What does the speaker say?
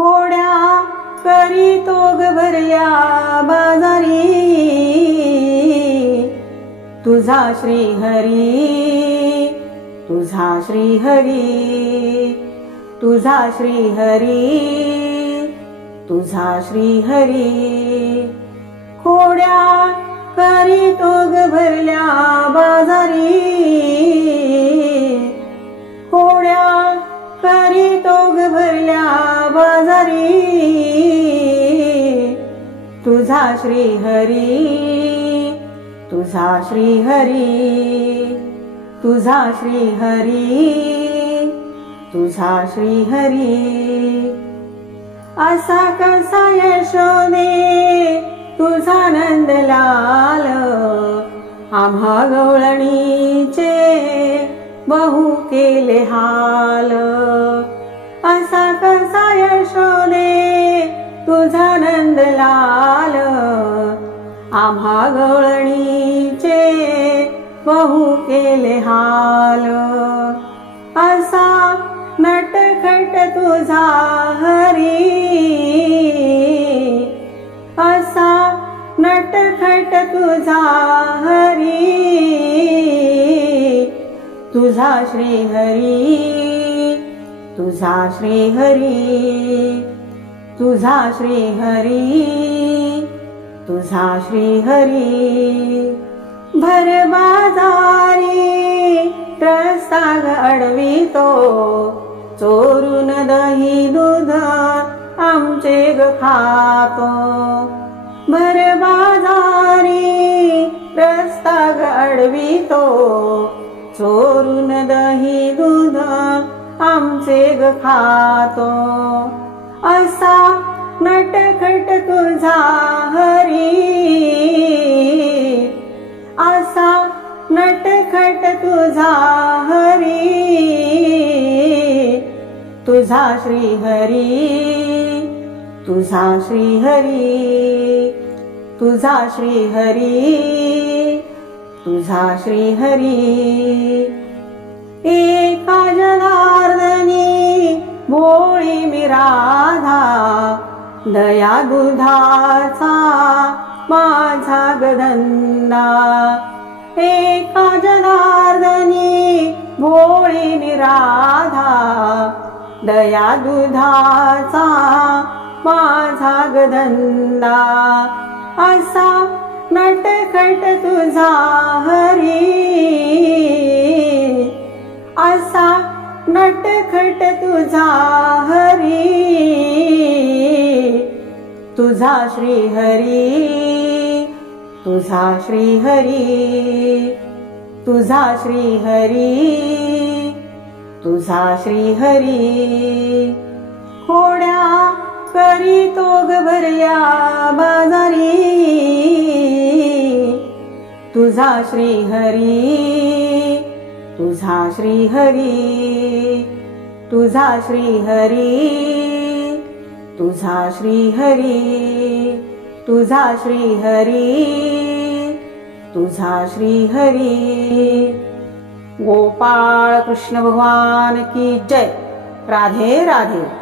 खोड्या करीतो ग भरल्या बाजारी, तुझा श्री हरी, तुझा श्री हरी, तुझा श्री हरी, तुझा श्री हरी। खोड्या करीतो ग भरल्या बाजारी, खोड्या करीतो ग भरल्या बाजारी, तुझा श्री हरी, तुझा श्री हरी, तुझा श्री हरी, तुझा श्री हरी। असा कसा यशोदे तुझा नंदलाल, आम्हा गवळणीचे बहु केले हाल। असा कसा यशोदे तुझा नंदलाल, आम्हा गवळणीचे बहु केले हाल। असा नटखट तुझा हरी, असा नटखट तुझा हरी, तुझा श्री हरी, तुझा श्री हरी, तुझा श्री हरी, तुझा श्री हरी। भर बाजारी रस्ता ग अडवितो, चोरून दही दूध आमचे ग खातो। भर बाजारी रस्ता ग अडवितो, चोरून दही दूध आमचे ग खातो। असा नटखट तुझा हरी, असा नटखट तुझा हरी, तुझा श्री हरी, तुझा श्री हरी, तुझा श्री हरी, तुझा श्री हरी। एका जनार्दनी भोळी मी राधा, दया दुधाचा माझा गधंदा। एका जनार्दनी भोळी मी राधा, दया दुधाचा माझा गधंदा। असा नटखट तुझा हरी, असा नटखट तुझा हरी, तुझा श्री हरी, तुझा श्री हरी, तुझा श्री हरी, तुझा श्री हरी। खोड्या करीतो ग भरल्या बाजारी, तुझा श्री हरी, तुझा श्री हरी, तुझा श्री हरी, तुझा श्री हरी, तुझा श्री हरी, तुझा श्री हरी। गोपाळ कृष्ण भगवान की जय। राधे राधे।